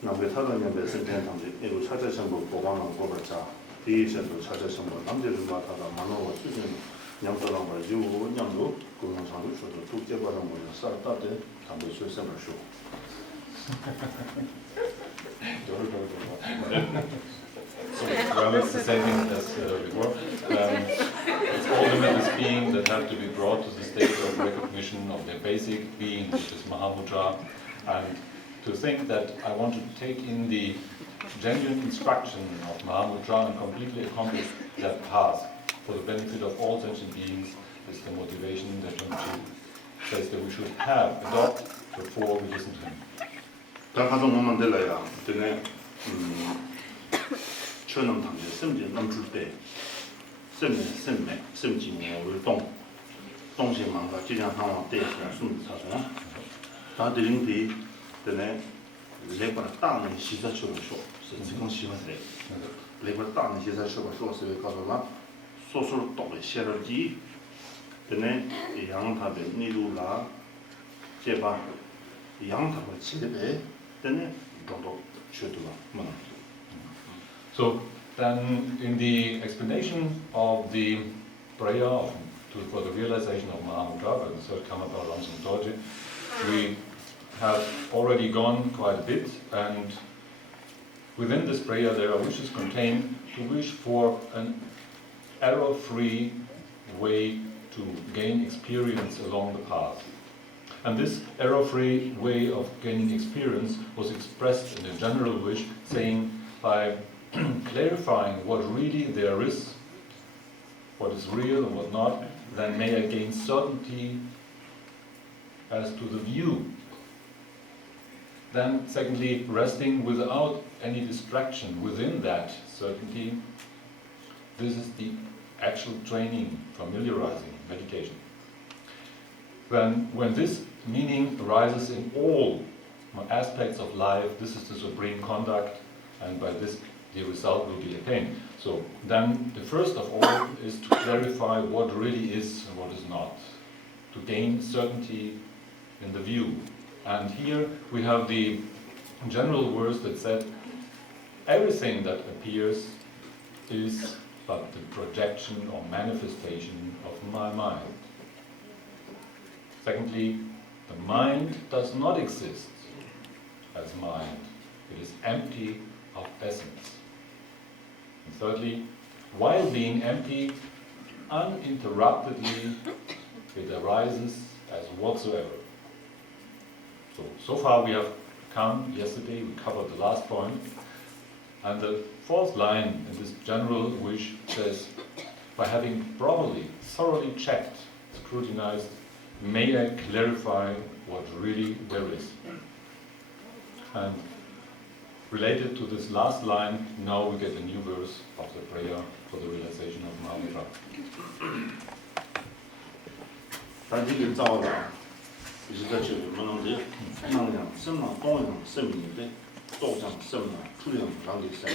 남게 타다니면 선택함이 이루 차자 정보 보관하고 거버자 디에서도 차자 정보 남들을 맡아다 만원과 수준 양도랑 말 유고 양도 공동상도 저도 독재바람 모여 쌓다데 담보 수행을 쇼. Well, it's the same thing as before. It's all the matters being that have to be brought to the state of recognition of their basic being, which is Mahamudra, and to think that I want to take in the genuine instruction of Mahamudra and completely accomplish that task for the benefit of all sentient beings is the motivation that Rinpoche says that we should adopt before we listen to him. 가서 보면 될래야. 근데 처럼 당제 심지 넘줄 때 심지에 활동 동시만가 지장 상황 때에서 숨차서 다들인데 근데 레버가 다는 시자처럼 쇼 지금 시간에 레버 다는 시자처럼 쇼스에 가서나 소설 또의 셔러지 근데 양탑에 니루라 제바 양탑을 치대배 근데 정도 쇼도가 많아. So then, in the explanation of the prayer for the realization of Mahamudra, the third Karmapa, we have already gone quite a bit, and within this prayer there are wishes contained to wish for an error-free way to gain experience along the path. And this error-free way of gaining experience was expressed in a general wish, saying by clarifying what really there is, what is real and what not, then may I gain certainty as to the view. Then, secondly, resting without any distraction within that certainty. This is the actual training, familiarizing, meditation. When this meaning arises in all aspects of life, this is the supreme conduct, and by this the result will be attained. So then the first of all is to clarify what really is and what is not, to gain certainty in the view. And here we have the general verse that said, everything that appears is but the projection or manifestation of my mind. Secondly, the mind does not exist as mind. It is empty of essence. And thirdly, while being empty, uninterruptedly it arises as whatsoever. So far we have come, yesterday we covered the last point, and the fourth line in this general wish says, by having properly, thoroughly checked, scrutinized, may I clarify what really there is. And related to this last line, now we get a new verse of the prayer for the realization of Mahamudra. 단지를造了 이제까지 뭐는데 năng量 生了动量生命的造上生了出量让给生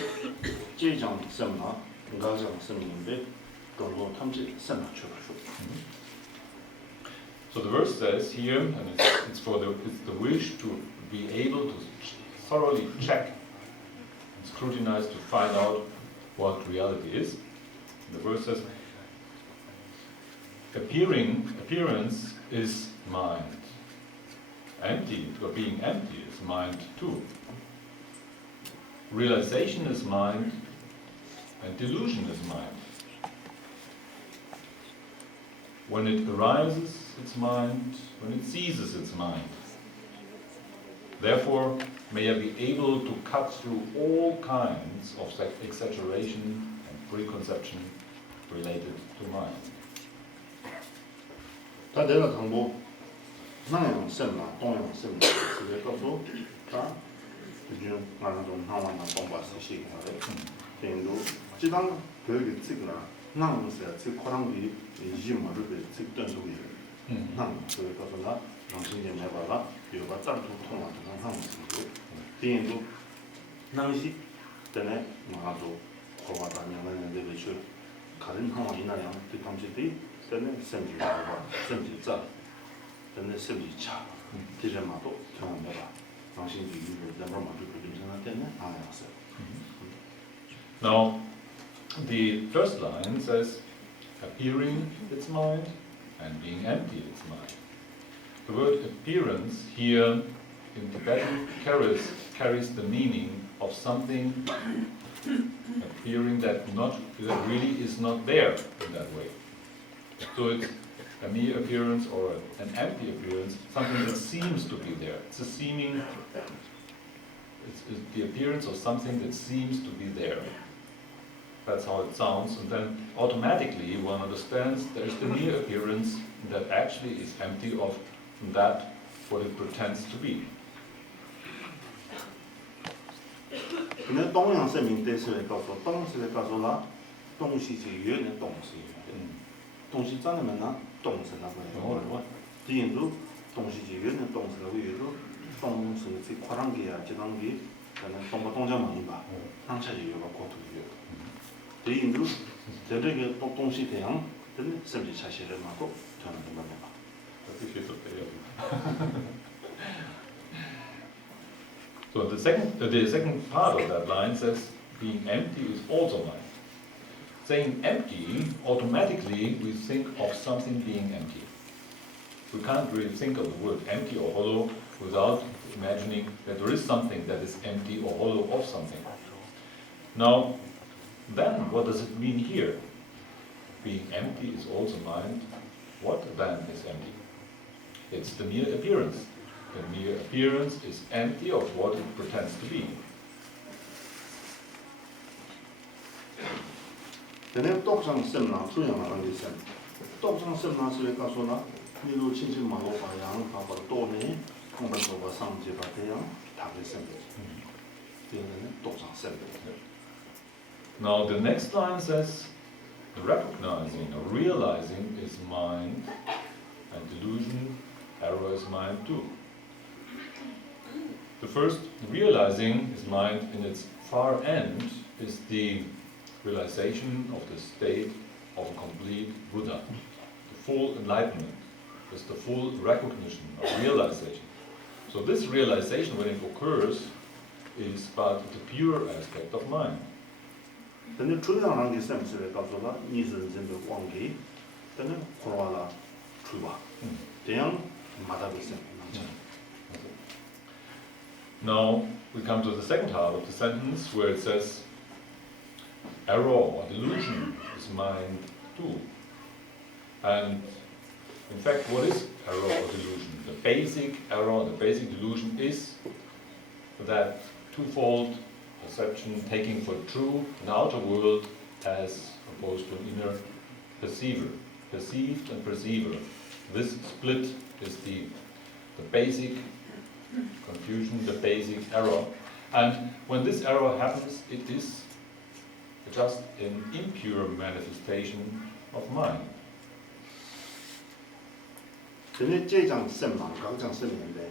接将生了高上生命的更多他们这生了去了说 So the verse says here, and it's the wish to be able to thoroughly check and scrutinize to find out what reality is. And the verse says, appearance is mind. Empty, or being empty, is mind too. Realization is mind, and delusion is mind. When it arises, it's mind. When it ceases, it's mind. Therefore, may I be able to cut through all kinds of exaggeration and preconception related to mind. 다 내가 정보 năng量生了动量生了这个告诉他就나는 좀 상황을 공부해서 시행하래. 그리고 지당 교육이 찍으라 năng量是 즉 코랑비 이지모를 즉 던속이 năng 그래 가서나 정신에 내봐라 요가 짤도 통하는 상황이고 그리고 năng시 때문에 나도 고바다냐는 데를 다른 상황이나요. 그 감지들이 때문에 생기가 생기자 때문에 생기차 디레마도 경험해봐. 당신이 이유를 내가 먼저 그림자나 때문에 알았어요. Now, the first line says, appearing its mind and being empty its mind. The word appearance here in Tibetan carries the meaning of something appearing that really is not there in that way. So it's a mere appearance or an empty appearance, something that seems to be there. It's the appearance of something that seems to be there. That's how it sounds, and then automatically one understands there's the mere appearance that actually is empty of that what it pretends to be. 근데 동양生命对是告诉东西的告诉了东西是原的东西，东西长得么呢？东是那个，第一度东西是原的东西的，为了东是这夸张给啊，这张给，可能东不东家门吧，当下就有个国土有。第一度在这个东西这样，真的甚至才写的嘛个，可能怎么办？ So the second part of that line says, being empty is also mind. Saying empty, automatically we think of something being empty. We can't really think of the word empty or hollow without imagining that there is something that is empty or hollow of something. Now, then what does it mean here? Being empty is also mind. What then is empty? It's the mere appearance. The mere appearance is empty of what it pretends to be. 근데 똑상 셈나 투영하는 게 있어요. 똑상 셈나 소리 가서나 미로 친친 마고 바양 바바 또네 공부서가 상제가 돼요. 다게 셈. 되는 똑상 셈. Now the next line says, recognizing or realizing is mind, and delusion, error is mind too. The first, realizing is mind in its far end, is the realization of the state of a complete Buddha. The full enlightenment is the full recognition of realization. So this realization, when it occurs, is but the pure aspect of mind. 근데 중요한 게 셈스를 가서나 니즈진의 관계, 근데 고라라 주와. 대양 마다비 셈. Now we come to the second half of the sentence where it says, error or delusion is mind too. And in fact, what is error or delusion? The basic error, the basic delusion is that twofold perception, taking for true an outer world as opposed to an inner perceiver. Perceived and perceiver. This split is the basic confusion, the basic error. And when this error happens, it is just an impure manifestation of mind. 근데 제장 셈만 강장 셈인데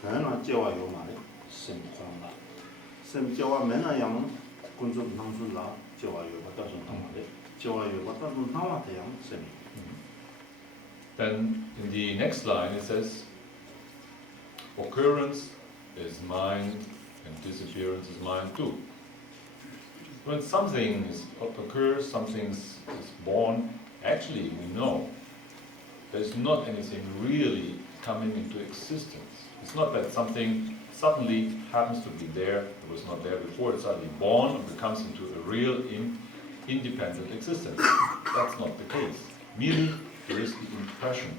그러나 제와 요 말에 셈 공라. 셈 제와 맨나 양 군좀 당술라 제와 요 갖다 좀 당말에 제와 요 갖다 좀 나와 대양 셈이. Then in the next line it says, occurrence is mind and disappearance is mind too. When something occurs, something is born, actually we know there's not anything really coming into existence. It's not that something suddenly happens to be there, it was not there before, it's suddenly born and becomes into a real independent existence. That's not the case. Merely there is the impression.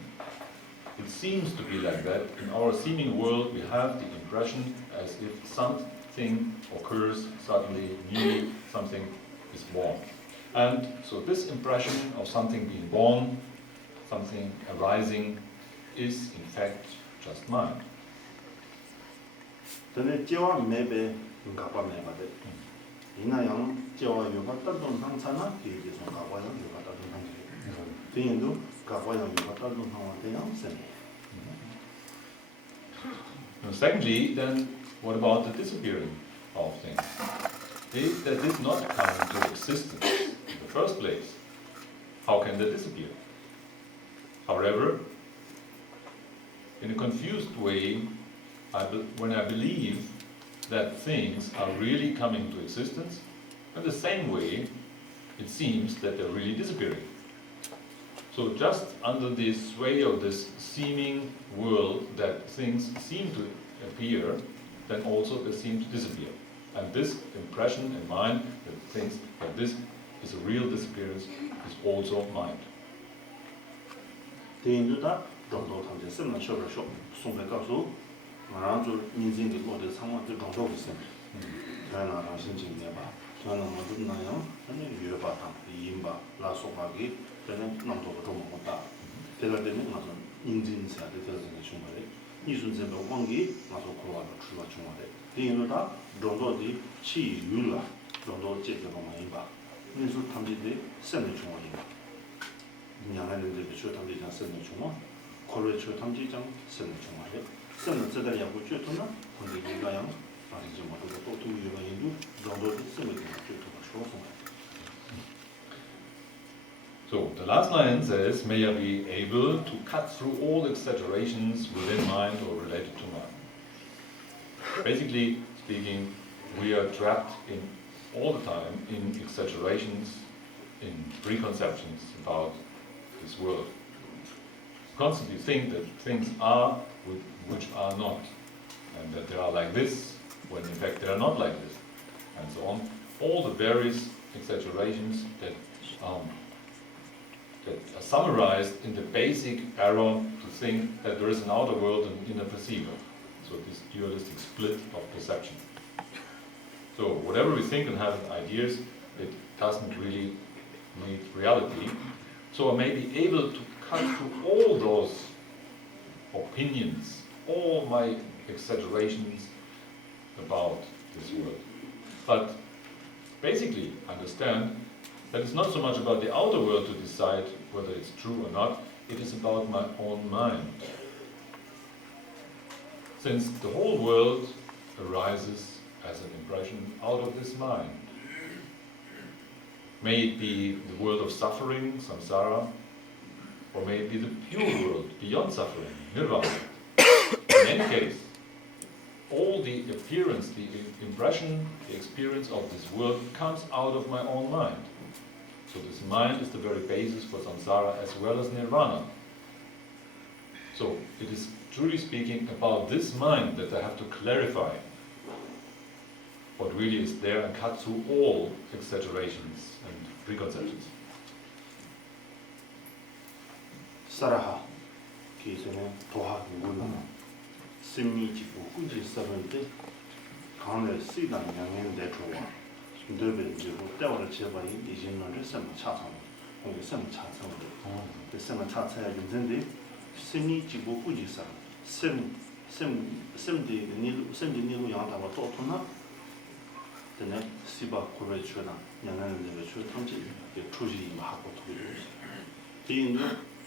It seems to be like that. In our seeming world we have the impression as if something occurs suddenly, newly something is born. And so this impression of something being born, something arising, is in fact just mind. 근데 제와 매배 가봐 매바데. 이나양 제와 요 갖다 좀 상차나 뒤에서 가봐요 요 갖다 좀 상차. 뒤에도 가봐요 요 갖다 좀 상화 대양 셈. Secondly, then, what about the disappearing of things? That did not come into existence in the first place. How can they disappear? However, in a confused way, when I believe that things are really coming to existence, in the same way it seems that they're really disappearing. So just under the sway of this seeming world that things seem to appear, then also they seem to disappear. And this impression in mind that things that this is a real disappearance is also mind. 대인도다 정도 탐제 쓰는 쇼쇼 송배 가수 말아주 민진의 모두 상황들 정도 있어요. 저는 신진이야 봐. 저는 모두 나요. 아니 유여바탕 이인바 라소가기 저는 남도가 좀 못다. 대단되는 맞은 인진사 대단한 중간에 이순재의 왕기 맞아 고라가 출마 중간에 대인도다 정도디 치유라 정도 제대로 많이 봐. 민수 탐지대 쓰는 중간이야. 양하는데 비추어 탐지장 쓰는 중간 고려 추어 탐지장 쓰는 중간에 쓰는 제대로 야구 주토나 탐지기가 양 아니지 뭐도 또 두유가 인도 정도 쓰는 게 주토가 좋아서. So the last line says, may I be able to cut through all exaggerations within mind or related to mind. Basically speaking, we are trapped in all the time in exaggerations, in preconceptions about this world. Constantly think that things are which are not, and that they are like this when in fact they are not like this, and so on. All the various exaggerations that are summarized in the basic error to think that there is an outer world and inner perceiver. So this dualistic split of perception. So whatever we think and have ideas, it doesn't really meet reality. So I may be able to cut through all those opinions, all my exaggerations about this world. But basically understand that it's not so much about the outer world to decide whether it's true or not, it is about my own mind. Since the whole world arises as an impression out of this mind. May it be the world of suffering, samsara, or may it be the pure world, beyond suffering, nirvana. In any case, all the appearance, the impression, the experience of this world comes out of my own mind. So this mind is the very basis for samsara as well as nirvana. So it is truly speaking about this mind that I have to clarify what really is there and cut through all exaggerations and preconceptions. Saraha 기존에 도하 누구나 심리지고 후지 서는데 강내 쓰이단 양행 대조와 너를 지고 때워를 제발 이진을 sem 차상 거기 sem 차상으로 그 sem 차차야 인생데 심리지고 후지 서 semdi nilu 양다와 또토나 되네 시바 고베 추나 양하는 데에 추 탐지 추지 하고 도리시 뒤는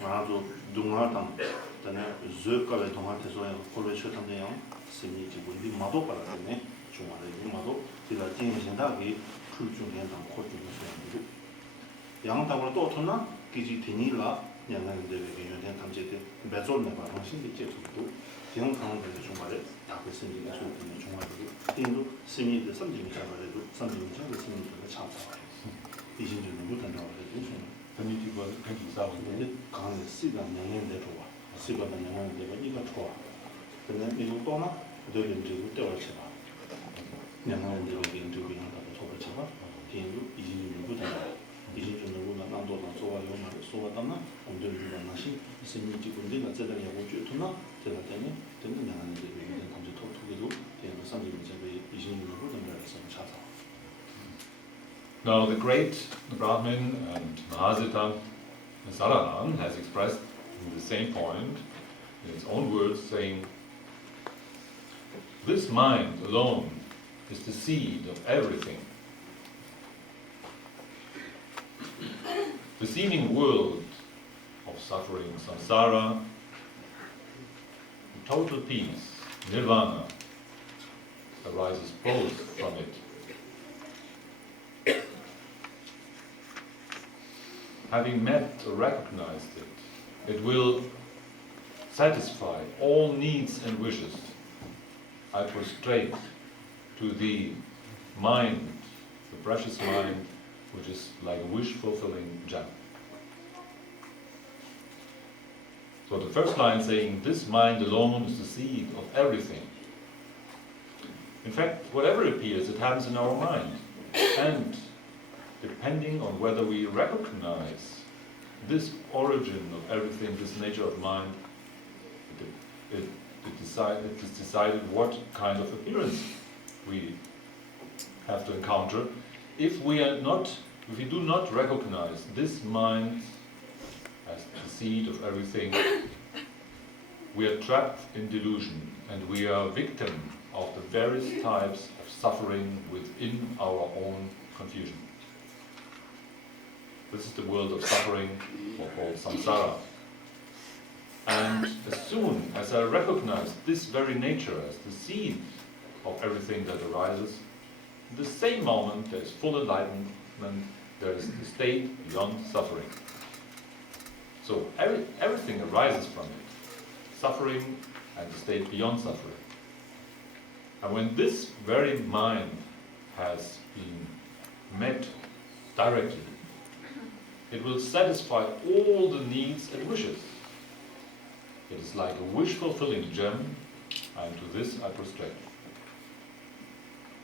아주 동화당 되네 저까지 동화에서 고베 추 탐내요 심리지고 이 마도 받았네 중앙에 이 마도 제가 진행한다기 출중된다 코주는 양다고 또토나 기지 되니라 양하는 데에 연된 탐지대 배조는 봐 당신이 제도도 영상들의 중간에 다그 생기는 소리는 중간에 인도 심리의 선진이 잡아도 선진이 잡을 수 있는 게 참사. 이진주는 못한다고 해도 선진이가 괜찮은데 강의 시간 내년에 좋아. 시간 내년에 이거 좋아. 근데 이거 또나 너는 지금 때워쳐 봐. 내년에 이렇게 인도를 한다고 소리쳐 봐. 인도 이진주는 못한다. 이진주는 못한 남도나 좋아요. 말을 쏘았다나 오늘은 만나시 심리지 군대가 제대로 하고 주토나 제가 때문에 되는 양하는데 이런 감지 토토기도 대한 상징이 제가 이진으로 된다서 찾아. Now the great Brahmin and Mahasiddha Saraha has expressed the same point in his own words, saying, this mind alone is the seed of everything. The seeming world of suffering, samsara, total peace, nirvana, arises both from it. Having met or recognized it, it will satisfy all needs and wishes I prostrate to the mind, the precious mind, which is like a wish-fulfilling gem. So the first line saying, this mind alone is the seed of everything. In fact, whatever appears, it happens in our mind. And depending on whether we recognize this origin of everything, this nature of mind, it is decided what kind of appearance we have to encounter. If we do not recognize this mind as the seed of everything, we are trapped in delusion, and we are victim of the various types of suffering within our own confusion. This is the world of suffering, or called samsara. And as soon as I recognize this very nature as the seed of everything that arises, in the same moment there is full enlightenment, there is the state beyond suffering. So everything arises from it, suffering and the state beyond suffering. And when this very mind has been met directly, it will satisfy all the needs and wishes. It is like a wish-fulfilling gem, and to this I prostrate.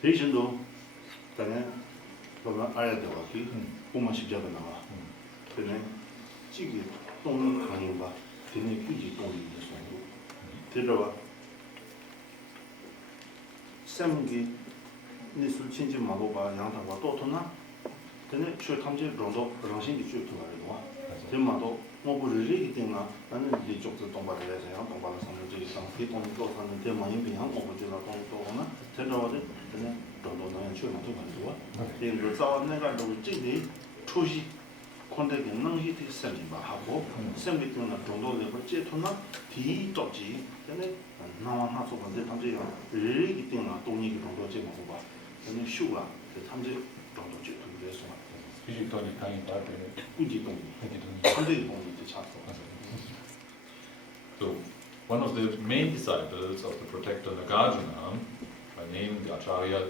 대신도 그냥 그거 아야되와키 고마시 잡아나와. 근데 지기 똥 가는 거 되네 피지 똥이 있어. 들어와. 샘기 니술 친지 마고가 양타가 또 토나. 근데 저 탐지 정도 정신이 쭉 들어가요. 대마도 뭐 부르리 있잖아. 나는 이제 쪽도 동바를 해서요. 동바를 상을 저기 상피 동도 하는 대마인 비한 뭐 부지나 동도나 들어와도 그냥 정도는 최마도 가지고. 그리고 자원 내가 또 지리 초시 콘데게 능히 생기 봐 하고 생기 때문에 정도를 제토나 뒤 쪽지 근데 나와 하소 건데 탐지가 리리 있잖아. 동이 정도 제 먹고 봐. 근데 쇼가 그 탐지 정도 제 동대에서 Spiritually kind of So, one of the main disciples of the protector Nagarjuna, by name the Acharya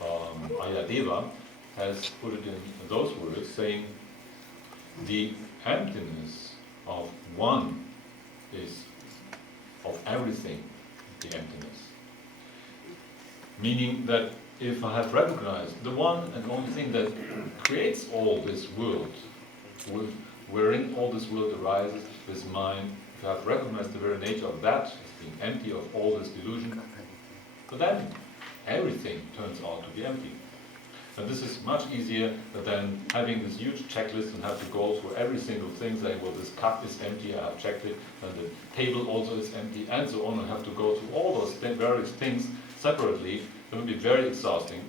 Aryadeva, has put it in those words, saying, the emptiness of one is of everything the emptiness. Meaning that if I have recognized the one and only thing that creates all this world, wherein all this world arises, this mind, if I have recognized the very nature of that as being empty of all this delusion, but then everything turns out to be empty. And this is much easier than having this huge checklist and have to go through every single thing, saying, well, this cup is empty, I have checked it, and the table also is empty, and so on, and have to go through all those various things separately. It will be very exhausting,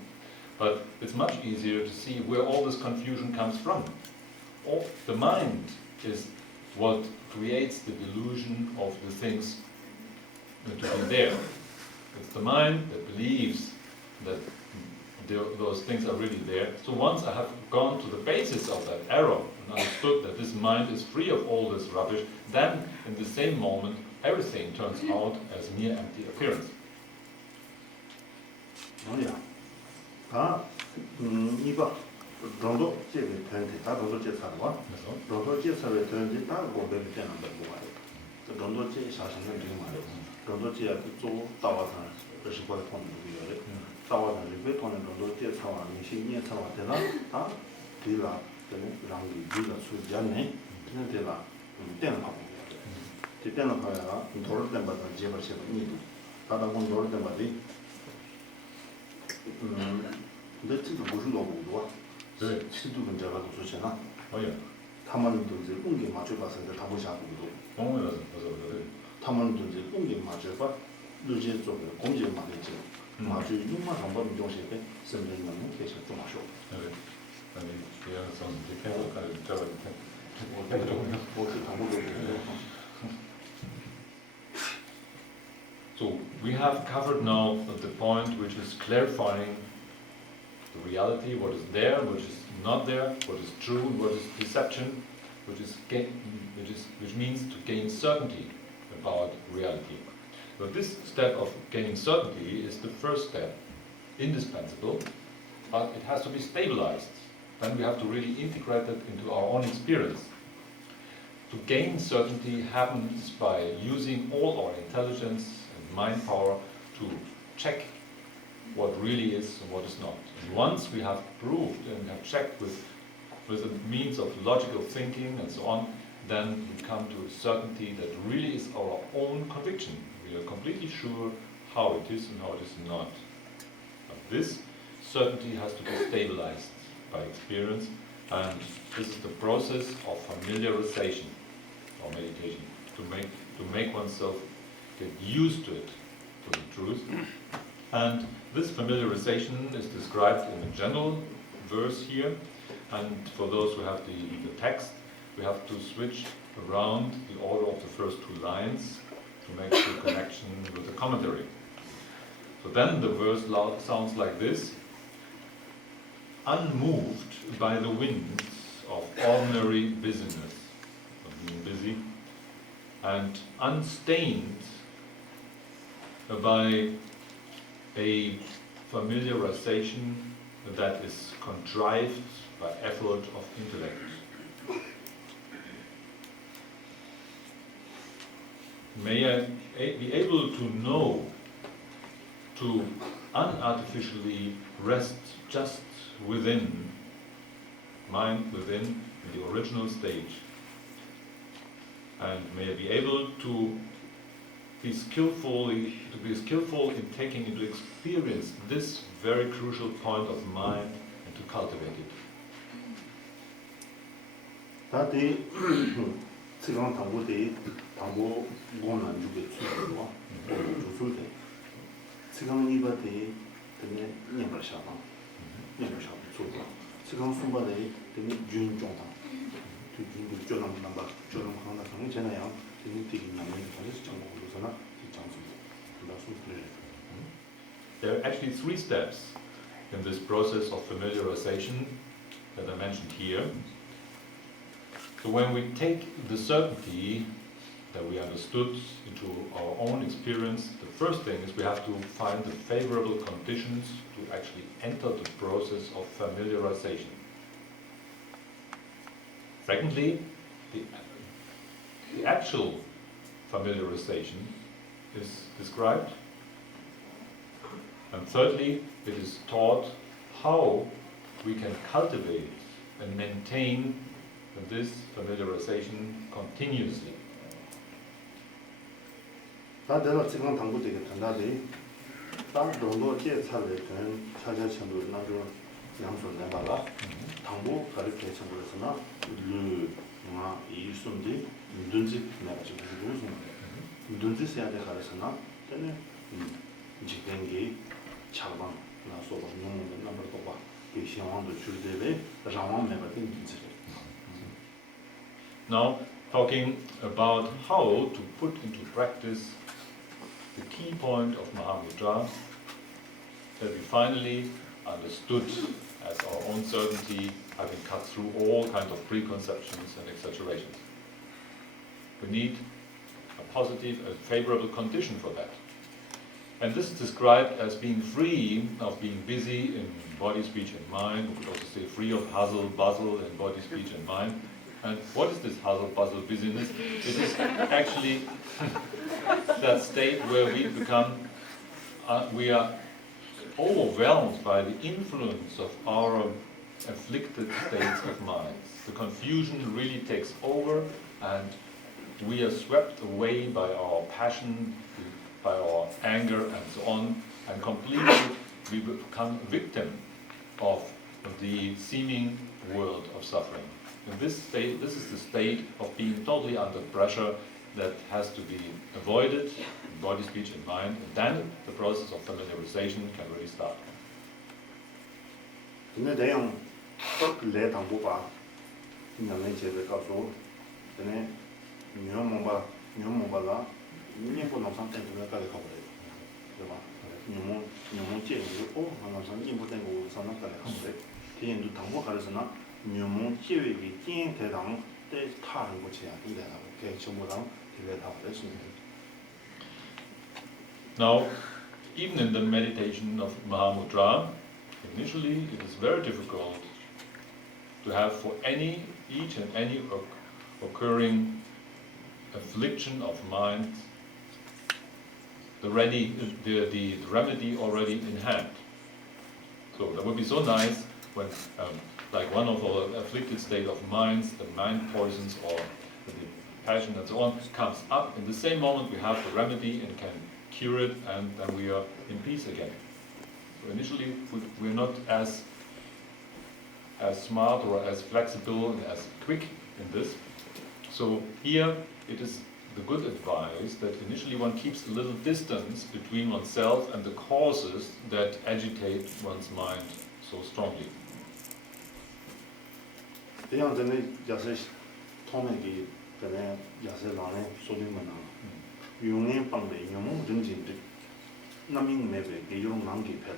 but it's much easier to see where all this confusion comes from. The mind is what creates the delusion of the things to be there. It's the mind that believes that those things are really there. So once I have gone to the basis of that error and understood that this mind is free of all this rubbish, then in the same moment everything turns out as mere empty appearance. 뭐야? 다 이거 정도 제가 되는데 다 정도 제사와 정도 제사에 되는데 다 고백이 되는 거 뭐야? 그 정도 제 사실은 되게 많아요. 정도 제가 또 따와서 그래서 거기 보는 거예요. 따와서 이렇게 보는 정도 제사와 미신이 차와 되나? 다 뒤라 되는 랑이 뒤가 수잖네. 그냥 되라. 때는 하고 돼요. 때는 봐야 돌을 때마다 제발 제발 니도 다다 본 돌을 때마다 근데 진짜 무슨 거고 네. 시도 문제가 더 좋잖아. 예. 타만도 이제 공기 맞춰 봤는데 다 보지 않고도. 맞아. 타만도 이제 공기 맞춰 봐. 루제 쪽에 공기 맞겠지. 맞춰 6만 한 번 정도씩 선생님은 계속 좀 하셔. 네. 아니, 제가 선생님 계속 저거 So we have covered now the point which is clarifying the reality, what is there, what is not there, what is true, what is deception, which means to gain certainty about reality. But this step of gaining certainty is the first step, indispensable, but it has to be stabilized. Then we have to really integrate it into our own experience. To gain certainty happens by using all our intelligence and mind power to check what really is and what is not. And once we have proved and have checked with a means of logical thinking and so on, then we come to a certainty that really is our own conviction. We are completely sure how it is and how it is not. But this certainty has to be stabilized by experience, and this is the process of familiarization or meditation, to make oneself get used to it, to the truth. And this familiarization is described in a general verse here, and for those who have the text, we have to switch around the order of the first two lines to make the connection with the commentary. So then the verse sounds like this: unmoved by the winds of ordinary busyness, of being busy, and unstained by a familiarization that is contrived by effort of intellect. May I be able to know, to unartificially rest just within, mind within the original stage. And may I be able to be skillful in taking into experience this very crucial point of mind and to cultivate it. 다들 지금 당고대 당고 고난 주게 주고 주술 때 지금 이바데 때문에 년벌샤나 년벌샤 주고 지금 순바데 때문에 준종다 준도 조남 남바 조남 하나 상전에요 되게 되게 남는 거에서 정보로서나 장수 There are actually three steps in this process of familiarization that I mentioned here. So when we take the certainty that we understood into our own experience, the first thing is we have to find the favorable conditions to actually enter the process of familiarization. Secondly, the actual familiarization is described. And thirdly, it is taught how we can cultivate and maintain this familiarization continuously. 다들 지금 당고 되게 단다데 딱 정도 계산을 된 차자 정도 나도 양손 내봐라 당고 가르쳐 정도에서나 르나 이 순지 눈지 내가 지금 무슨 눈지 해야 돼 가르쳐나 때문에 지dengi 차방 나서 먹는 넘버 또 봐. 이 시험도 줄대에 라왕 매버든 진짜. Now, talking about how to put into practice the key point of Mahamudra that we finally understood as our own certainty, having cut through all kinds of preconceptions and exaggerations. We need a positive, a favorable condition for that. And this is described as being free of being busy in body, speech and mind. We could also say free of hustle, bustle in body, speech and mind. And what is this hustle, bustle, busyness? It is actually that state where we become, we are overwhelmed by the influence of our afflicted states of mind. The confusion really takes over and we are swept away by our passion, by our anger and so on, and completely we become victim of the seeming world of suffering. In this state, this is the state of being totally under pressure that has to be avoided in body, speech and mind, and then the process of familiarization can really start. 근데 대형 내 당고봐 남의 집에 가서 근데 녀몽바라 인포 농산 때문에 가게 가버려요. 그봐. 녀몽 제고 항상 인포 되고 산나 가게 가버려요. 뒤에도 당고 가르서나 녀몽 제외기 찐 대당 때 타는 거지야. 이래라고 그 정보랑 되게 다 그랬습니다. Now, even in the meditation of Mahamudra, initially it is very difficult to have for each and any occurring affliction of mind the remedy already in hand. So that would be so nice when, like one of our afflicted state of minds, the mind poisons or the passion and so on, comes up. In the same moment we have the remedy and can cure it, and then we are in peace again. So initially we're not as smart or as flexible and as quick in this. So here it is the good advice that initially one keeps a little distance between oneself and the causes that agitate one's mind so strongly. 대양 전에 야세 통행이 전에 야세 라네 소리만 나. 용의 방배 용의 정진들 남인 매배 개용 남기 편.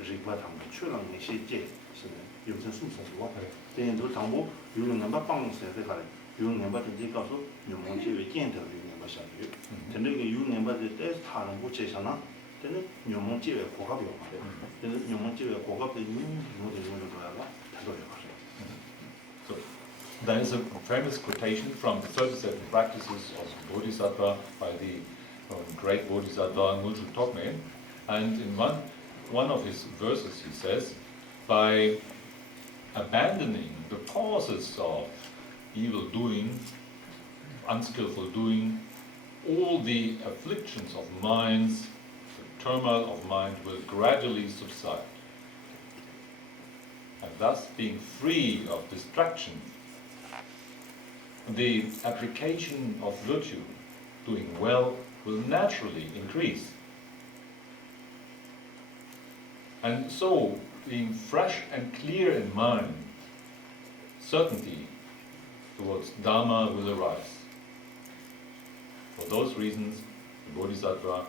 리과 당부 출랑의 시제是용선 순서와 대연도 당부 용의 넘바 방세에 가래. 용의 넘바 전지 가서 용의 제외见的용의 넘바下去. 근데 그 용의 넘바 때 타는 거 제잖아. 근데 용의 제외 고갑이 오는데. 근데 용의 제외 고갑의 용의 줘야가 다도요. So, there is a famous quotation from the 37 practices of Bodhisattva by the great Bodhisattva Ngultru Tokme, and in one of his verses he says, by abandoning the causes of evil doing, unskillful doing, all the afflictions of minds, the turmoil of mind will gradually subside. And thus being free of distraction, the application of virtue, doing well, will naturally increase. And so, being fresh and clear in mind, certainty towards Dharma will arise. For those reasons, the Bodhisattva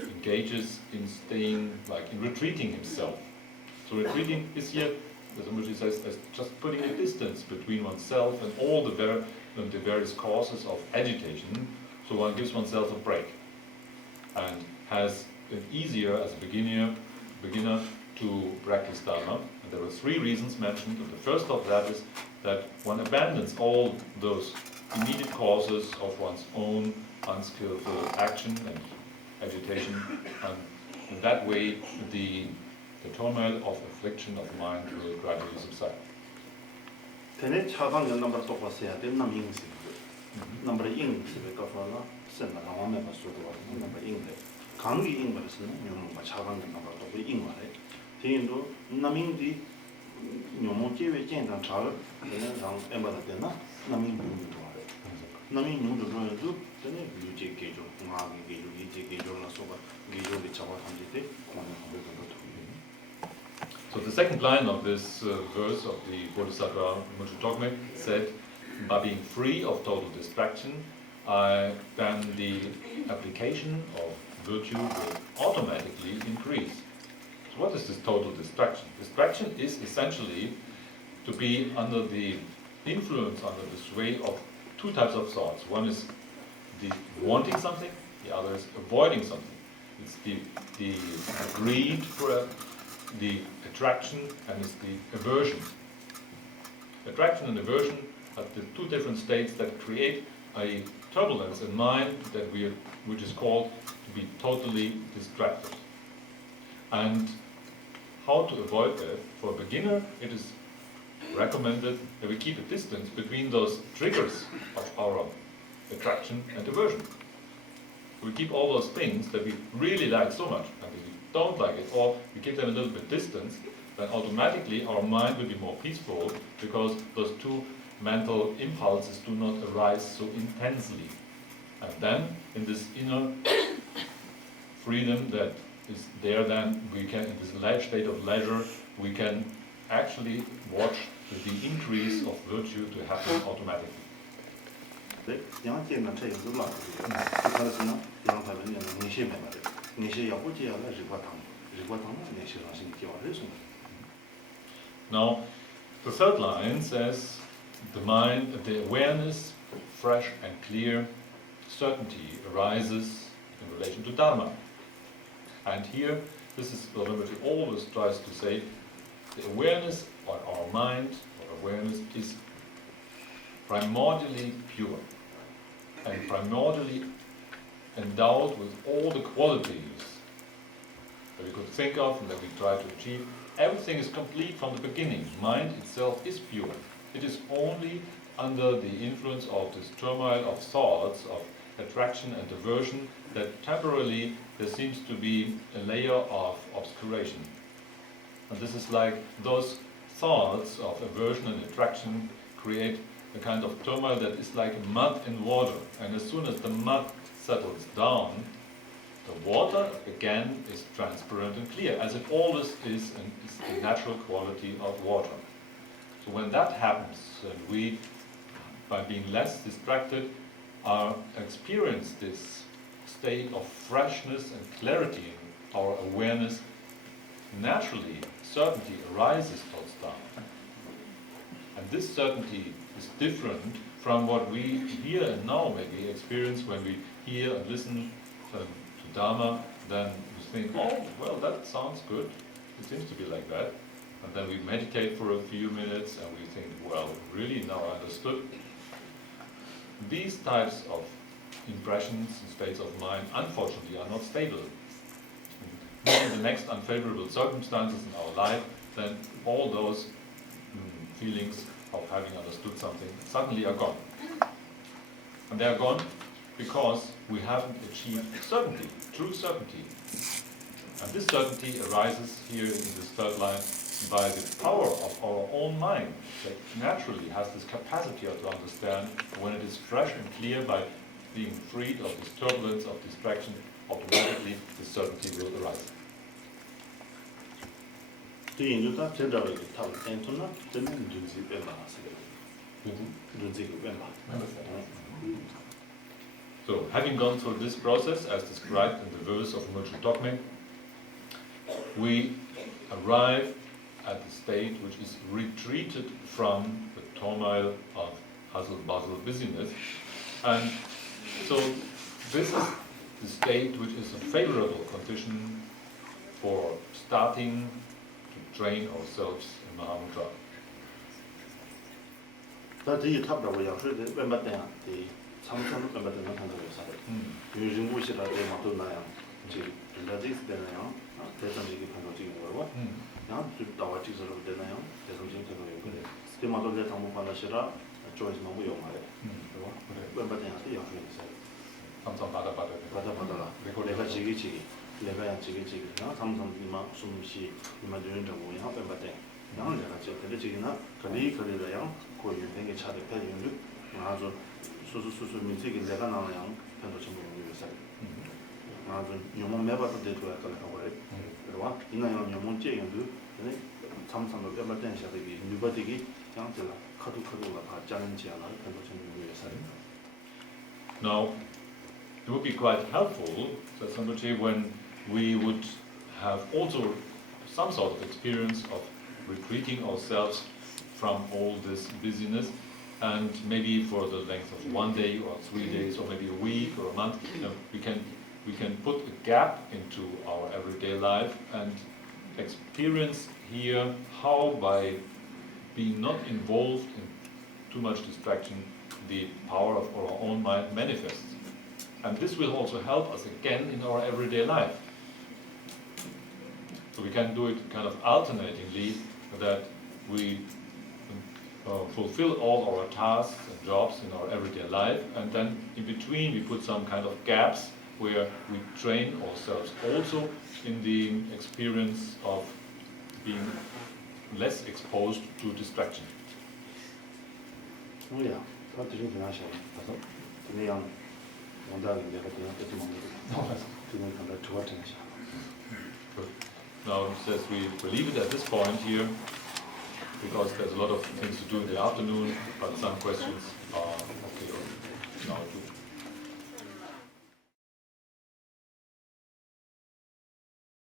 engages in staying, like in retreating himself. So retreating is here, as Amruti says, as just putting a distance between oneself and all the various causes of agitation, so one gives oneself a break and has it easier as a beginner to practice Dharma. And there are three reasons mentioned, and the first of that is that one abandons all those immediate causes of one's own unskillful action and agitation, and in that way the turmoil of affliction of mind will gradually subside. Tene 차방 number to pasaya de naming se. Number ing se ka fala sen na wa me paso do number ing de. 강기 ing ba sen nyom ba 차방 number to ing wa le. Tendo naming di nyom je we jen dan cha de rang emba da de na naming bu do wa le. Naming nyom do do do tene yu je ge jo ma ge jo yi je ge jo na so ba ge jo de cha wa ham je de ko na ha do do. So the second line of this verse of the Bodhisattva Ngultru Tokme said, by being free of total distraction, then the application of virtue will automatically increase. So what is this total distraction? Distraction is essentially to be under the influence, under the sway of two types of thoughts. One is the wanting something, the other is avoiding something. It's the greed for the attraction and is the aversion. Attraction and aversion are the two different states that create a turbulence in mind which is called to be totally distracted. And how to avoid that? For a beginner, it is recommended that we keep a distance between those triggers of our attraction and aversion. We keep all those things that we really like so much and we don't like it, or we give them a little bit distance, then automatically our mind will be more peaceful because those two mental impulses do not arise so intensely. And then, in this inner freedom that is there, then we can, in this state of leisure, we can actually watch the increase of virtue to happen automatically. Now, the third line says, the mind, the awareness, fresh and clear, certainty arises in relation to Dharma. And here, this is what Rinpoche always tries to say, the awareness on our mind, or awareness, is primordially pure and primordially endowed with all the qualities that we could think of and that we try to achieve. Everything is complete from the beginning. Mind itself is pure. It is only under the influence of this turmoil of thoughts, of attraction and aversion, that temporarily there seems to be a layer of obscuration. And this is like those thoughts of aversion and attraction create a kind of turmoil that is like mud in water. And as soon as the mud settles down, the water again is transparent and clear, as it always is, and is the natural quality of water. So when that happens, and we, by being less distracted, experience this state of freshness and clarity in our awareness, naturally certainty arises towards Dharma. And this certainty is different from what we here and now maybe experience when we hear and listen to Dharma. Then we think, oh, well, that sounds good. It seems to be like that. And then we meditate for a few minutes and we think, well, really now I understood. These types of impressions and states of mind, unfortunately, are not stable. And in the next unfavorable circumstances in our life, then all those feelings of having understood something suddenly are gone. And they are gone because we haven't achieved certainty, true certainty. And this certainty arises here in this third line by the power of our own mind that naturally has this capacity to understand when it is fresh and clear by being freed of this turbulence of distraction, automatically the certainty will arise. So, having gone through this process, as described in the verse of Rinpoche Dogme, we arrive at the state which is retreated from the turmoil of hustle-bustle busyness. And so this is the state which is a favorable condition for starting to train ourselves in Mahamudra. Now, it would be quite helpful, says Rinpoche, when we would have also some sort of experience of retreating ourselves from all this busyness, and maybe for the length of 1 day or 3 days or maybe a week or a month, we can put a gap into our everyday life and experience here how by being not involved in too much distraction, the power of our own mind manifests. And this will also help us again in our everyday life. So we can do it kind of alternatingly, that we fulfill all our tasks and jobs in our everyday life, and then in between we put some kind of gaps where we train ourselves also in the experience of being less exposed to distraction. Good. Now it says we leave it at this point here, because there's a lot of things to do in the afternoon, but some questions are okay now.